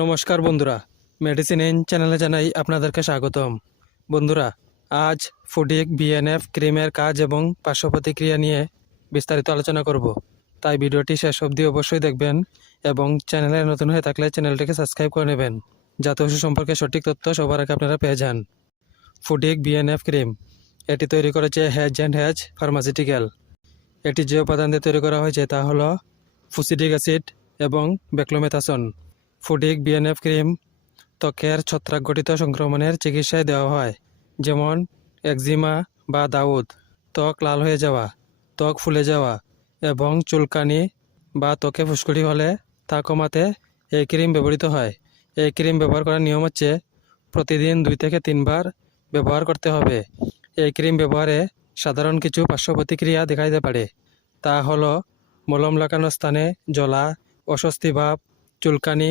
নমস্কার বন্ধুরা। Medicine in চ্যানেলে জানাই আপনাদেরকে স্বাগতম। বন্ধুরা, আজ ফুডিক বিএনএফ ক্রিমের কাজ এবং পার্শ্ব প্রতিক্রিয়া নিয়ে বিস্তারিত আলোচনা করব। তাই ভিডিওটি শেষ অবধি অবশ্যই দেখবেন এবং চ্যানেলে নতুন হয়ে থাকলে চ্যানেলটিকে সাবস্ক্রাইব করে নেবেন, যাতে ওষুধ সম্পর্কে সঠিক তথ্য সবার আগে আপনারা পেয়ে যান। ফুডিক বিএনএফ ক্রিম এটি তৈরি করেছে হেজ অ্যান্ড হেজ ফার্মাসিউটিক্যাল এটি যে উপাদান দিয়ে তৈরি করা হয়েছে তা হলো ফুসিডিক অ্যাসিড এবং বেক্লোমেথাসন ফুডিক বিএনএফ ক্রিম ত্বকের ছত্রাক ছত্রাকঘটিত সংক্রমণের চিকিৎসায় দেওয়া হয়, যেমন একজিমা বা দাউদ। ত্বক লাল হয়ে যাওয়া, ত্বক ফুলে যাওয়া এবং চুলকানি বা ত্বকে ফুসকুড়ি হলে তা কমাতে এই ক্রিম ব্যবহৃত হয়। এই ক্রিম ব্যবহার করার নিয়ম হচ্ছে প্রতিদিন দুই থেকে তিনবার ব্যবহার করতে হবে। এই ক্রিম ব্যবহারে সাধারণ কিছু পার্শ্ব প্রতিক্রিয়া দেখা দিতে পারে। তা হলো মলম লাগানোর স্থানে জ্বলা, অস্বস্তি ভাব, চুলকানি